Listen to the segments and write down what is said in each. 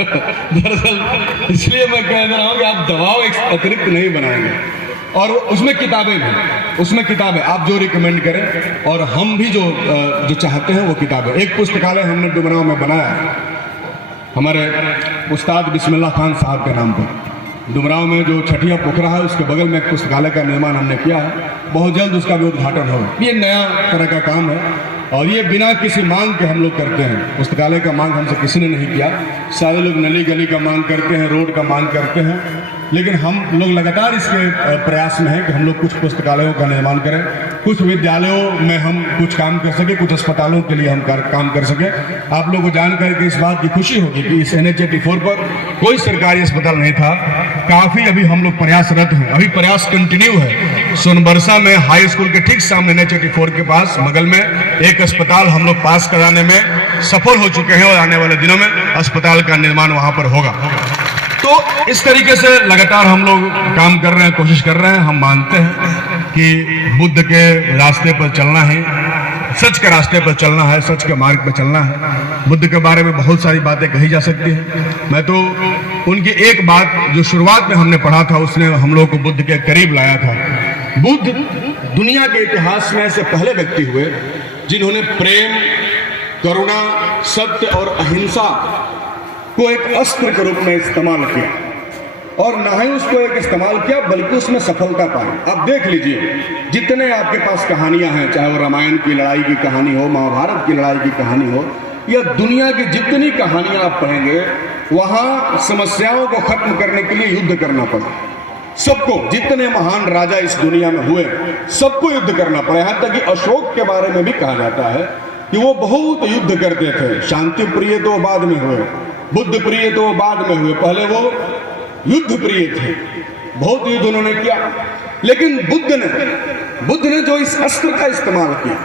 दरअसल इसलिए मैं कह रहा हूँ कि आप दबाव एक अतिरिक्त नहीं बनाएंगे, और उसमें किताबें भी, उसमें किताबें आप जो रिकमेंड करें, और हम भी जो चाहते हैं वो किताबें। एक पुस्तकालय हमने डुमरांव में बनाया हमारे उस्ताद बिस्मिल्लाह खान साहब के नाम पर। डुमरांव में जो छठिया पोखरा है उसके बगल में एक पुस्तकालय का निर्माण हमने किया है, बहुत जल्द उसका भी उद्घाटन होगा। ये नया तरह का काम है और ये बिना किसी मांग के हम लोग करते हैं। पुस्तकालय का मांग हमसे किसी ने नहीं किया, सारे लोग नली गली का मांग करते हैं, रोड का मांग करते हैं, लेकिन हम लोग लगातार इसके प्रयास में हैं कि हम लोग कुछ पुस्तकालयों का निर्माण करें, कुछ विद्यालयों में हम कुछ काम कर सके, कुछ अस्पतालों के लिए हम काम कर सके। आप लोगों को जानकर के इस बात की खुशी होगी कि इस NH 84 पर कोई सरकारी अस्पताल नहीं था। काफ़ी अभी हम लोग प्रयासरत हैं, अभी प्रयास कंटिन्यू है। सोनबरसा में हाई स्कूल के ठीक सामने NH 84 के पास बगल में एक अस्पताल हम लोग पास कराने में सफल हो चुके हैं और आने वाले दिनों में अस्पताल का निर्माण वहाँ पर होगा। तो इस तरीके से लगातार हम लोग काम कर रहे हैं, कोशिश कर रहे हैं। हम मानते हैं कि बुद्ध के रास्ते पर चलना है, सच के रास्ते पर चलना है, सच के मार्ग पर चलना है। बुद्ध के बारे में बहुत सारी बातें कही जा सकती हैं। मैं तो उनकी एक बात जो शुरुआत में हमने पढ़ा था, उसने हम लोग को बुद्ध के करीब लाया था। बुद्ध दुनिया के इतिहास में ऐसे पहले व्यक्ति हुए जिन्होंने प्रेम, करुणा, सत्य और अहिंसा को एक अस्त्र के रूप में इस्तेमाल किया, और ना ही उसको एक इस्तेमाल किया बल्कि उसमें सफलता पाई। आप देख लीजिए, जितने आपके पास कहानियां हैं, चाहे वो रामायण की लड़ाई की कहानी हो, महाभारत की लड़ाई की कहानी हो, या दुनिया की जितनी कहानियां आप पढ़ेंगे, वहां समस्याओं को खत्म करने के लिए युद्ध करना पड़ा। सबको, जितने महान राजा इस दुनिया में हुए, सबको युद्ध करना पड़ा। यहाँ तक कि अशोक के बारे में भी कहा जाता है कि वो बहुत युद्ध करते थे। शांति प्रिय तो बाद में हुए, बुद्ध प्रिय तो बाद में हुए, पहले वो युद्ध प्रिय थे, बहुत युद्ध उन्होंने किया। लेकिन बुद्ध ने जो इस अस्त्र का इस्तेमाल किया,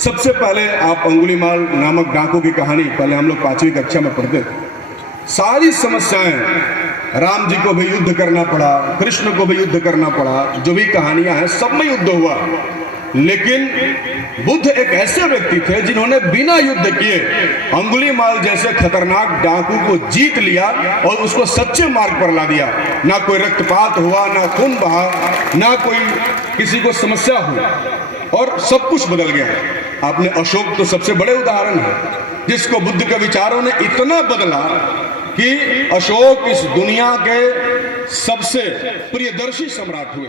सबसे पहले आप अंगुलीमाल नामक डाकू की कहानी पहले हम लोग 5वीं कक्षा में पढ़ते थे। सारी समस्याएं, राम जी को भी युद्ध करना पड़ा, कृष्ण को भी युद्ध करना पड़ा, जो भी कहानियां हैं सब में युद्ध हुआ। लेकिन बुद्ध एक ऐसे व्यक्ति थे जिन्होंने बिना युद्ध किए अंगुलीमाल जैसे खतरनाक डाकू को जीत लिया और उसको सच्चे मार्ग पर ला दिया। ना कोई रक्तपात हुआ, ना खून बहा, ना कोई किसी को समस्या हुई, और सब कुछ बदल गया। आपने अशोक तो सबसे बड़े उदाहरण है जिसको बुद्ध के विचारों ने इतना बदला कि अशोक इस दुनिया के सबसे प्रियदर्शी सम्राट हुए।